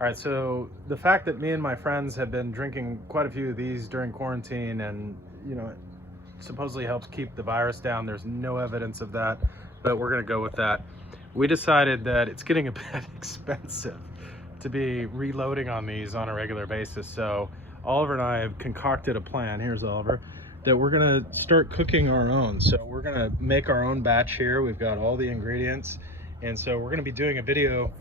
All right, so the fact that me and my friends have been drinking quite a few of these during quarantine and, it supposedly helps keep the virus down. There's no evidence of that, but we're going to go with that. We decided that it's getting a bit expensive to be reloading on these on a regular basis. So Oliver and I have concocted a plan. Here's Oliver. That we're going to start cooking our own. So we're going to make our own batch here. We've got all the ingredients. And so we're going to be doing a video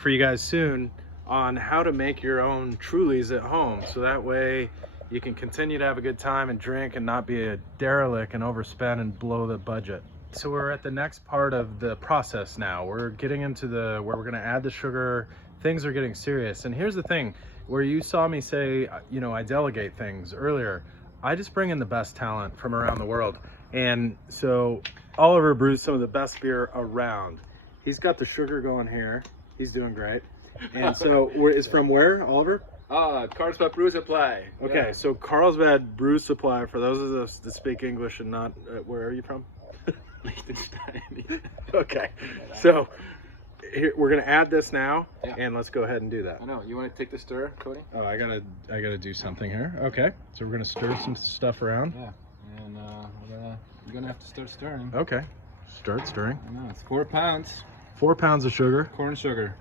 for you guys soon on how to make your own Trulies at home. So that way you can continue to have a good time and drink and not be a derelict and overspend and blow the budget. So we're at the next part of the process now. We're getting into where we're going to add the sugar. Things are getting serious. And here's the thing, where you saw me say, I delegate things earlier. I just bring in the best talent from around the world. And so Oliver brews some of the best beer around. He's got the sugar going here. He's doing great. And so it's from where, Oliver? Carlsbad Brew Supply. Okay, yeah. So Carlsbad Brew Supply, for those of us that speak English and not, where are you from? Liechtenstein. Okay, so here, we're gonna add this now, yeah. And let's go ahead and do that. I know, you wanna take the stir, Cody? Oh, I gotta do something here. Okay, so we're gonna stir some stuff around. Yeah, and we're gonna have to start stirring. Okay, start stirring. I know, it's 4 pounds. 4 pounds of sugar. Corn sugar.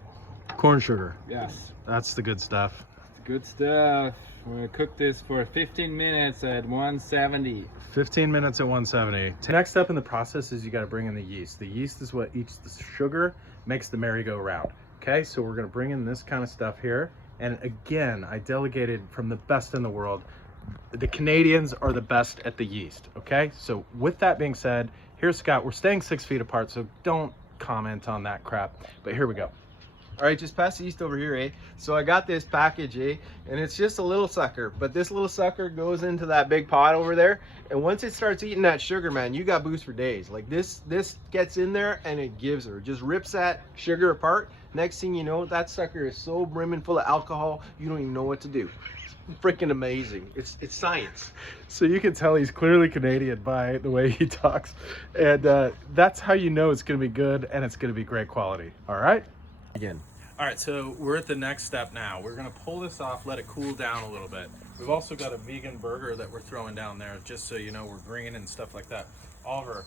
Corn sugar. Yes. That's the good stuff. Good stuff. We're gonna cook this for 15 minutes at 170. 15 minutes at 170. Next step in the process is you got to bring in the yeast. The yeast is what eats the sugar, makes the merry-go-round. Okay, so we're going to bring in this kind of stuff here. And again, I delegated from the best in the world. The Canadians are the best at the yeast. Okay, so with that being said, here's Scott. We're staying 6 feet apart, so don't comment on that crap. But here we go. All right, just pass the yeast over here, eh? So I got this package, eh? And it's just a little sucker, but this little sucker goes into that big pot over there. And once it starts eating that sugar, man, you got booze for days. Like this gets in there and it gives her, just rips that sugar apart. Next thing you know, that sucker is so brimming full of alcohol, you don't even know what to do. It's freaking amazing. It's science. So you can tell he's clearly Canadian by the way he talks. And that's how you know it's gonna be good and it's gonna be great quality. All right? Again. All right, so we're at the next step now. We're gonna pull this off, let it cool down a little bit. We've also got a vegan burger that we're throwing down there, just so you know we're bringing in stuff like that. Oliver,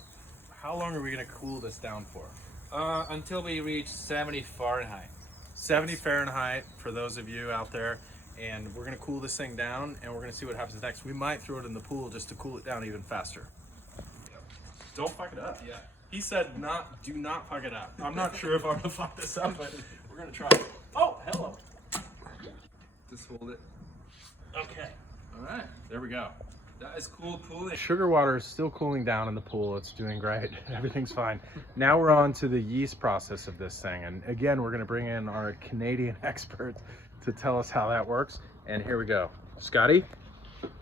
how long are we gonna cool this down for? Until we reach 70 Fahrenheit. 70 Fahrenheit for those of you out there. And we're gonna cool this thing down and we're gonna see what happens next. We might throw it in the pool just to cool it down even faster. Don't fuck it up. Yeah. He said do not fuck it up. I'm not sure if I'm gonna fuck this up, but we're gonna try. Oh, hello. Just hold it. Okay. All right. There we go. That is cool cooling. Sugar water is still cooling down in the pool. It's doing great. Everything's fine. Now we're on to the yeast process of this thing. And again, we're gonna bring in our Canadian expert to tell us how that works. And here we go. Scotty?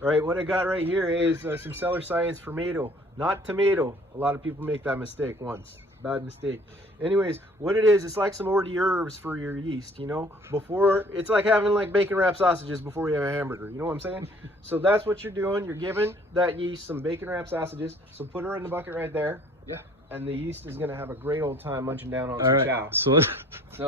All right, what I got right here is some Cellar Science Formato, not tomato. A lot of people make that mistake once. Bad mistake. Anyways, what it is, it's like some hors d'oeuvres for your yeast, before, it's like having like bacon wrapped sausages before you have a hamburger, you know what I'm saying? So that's what you're doing. You're giving that yeast some bacon wrapped sausages. So put her in the bucket right there. Yeah. And the yeast is gonna have a great old time munching down on some chow. So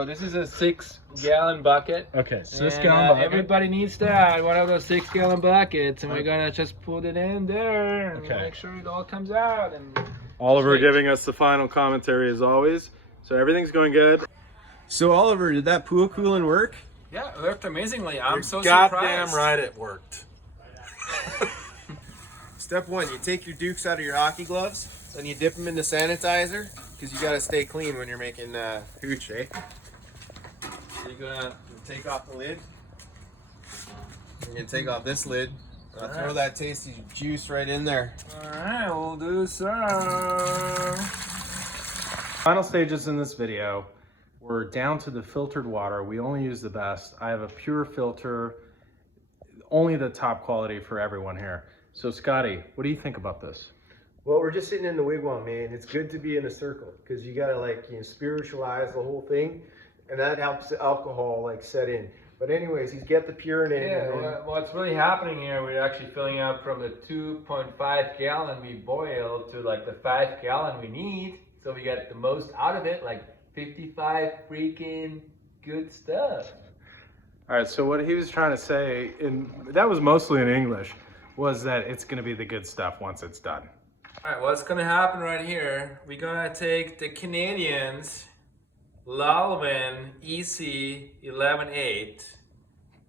this is a 6-gallon bucket. Okay, 6 And, gallon bucket. everybody needs to add one of those 6-gallon buckets, and we're gonna just put it in there and make sure it all comes out. And Oliver giving us the final commentary as always. So everything's going good. So Oliver, did that pool cooling work? yeah, it worked amazingly. I'm so Goddamn surprised. right it worked. Step one, you take your dukes out of your hockey gloves, and you dip them into sanitizer, because you gotta stay clean when you're making hooch, eh? So you're gonna take off the lid. You're gonna take off this lid. Throw that tasty juice right in there. All right, we'll do so. Final stages in this video. We're down to the filtered water. We only use the best. I have a pure filter, only the top quality for everyone here. So Scotty, what do you think about this? Well, we're just sitting in the wigwam, man. It's good to be in a circle, because you gotta spiritualize the whole thing, and that helps the alcohol set in. But anyways, he's got the pure in. Yeah, what's really happening here, we're actually filling up from the 2.5 gallon we boiled to the 5 gallon we need. So we get the most out of it, 55 freaking good stuff. All right, so what he was trying to say, that was mostly in English, was that it's going to be the good stuff once it's done. All right, what's gonna happen right here? We're gonna take the Canadians Lalvin EC 11.8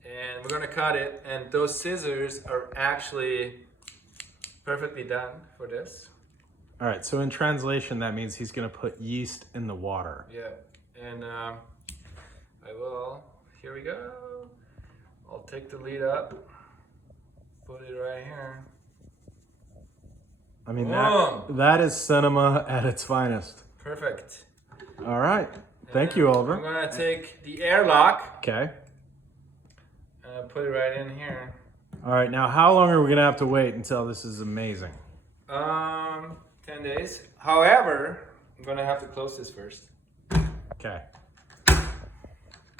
and we're gonna cut it, and those scissors are actually perfectly done for this. All right, so in translation, that means he's going to put yeast in the water. Yeah, and I will, here we go. I'll take the lid up, put it right here. I mean, Boom. that is cinema at its finest. Perfect. All right. Thank you, Oliver. I'm gonna take the airlock Okay. and put it right in here. All right, now how long are we going to have to wait until this is amazing? 10 days. However, I'm gonna have to close this first. Okay.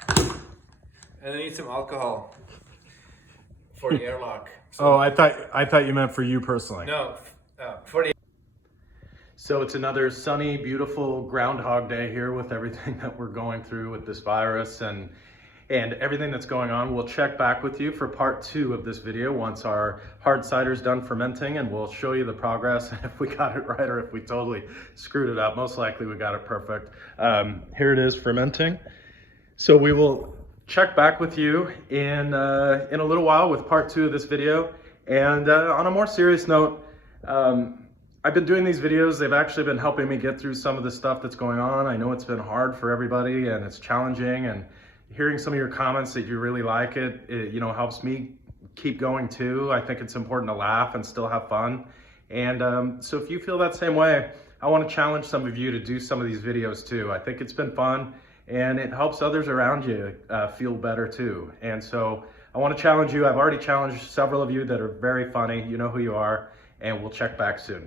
And I need some alcohol for the airlock. Oh, I thought you meant for you personally. No, for the. So it's another sunny, beautiful Groundhog Day here with everything that we're going through with this virus and everything that's going on. We'll check back with you for part 2 of this video once our hard cider's done fermenting, and we'll show you the progress and if we got it right or if we totally screwed it up. Most likely we got it perfect. Here it is fermenting. So we will check back with you in a little while with part 2 of this video. And on a more serious note, I've been doing these videos. They've actually been helping me get through some of the stuff that's going on. I know it's been hard for everybody and it's challenging, and hearing some of your comments that you really like it, you know, helps me keep going too. I think it's important to laugh and still have fun. And so if you feel that same way, I want to challenge some of you to do some of these videos too. I think it's been fun and it helps others around you feel better too. And so I want to challenge you. I've already challenged several of you that are very funny. You know who you are, and we'll check back soon.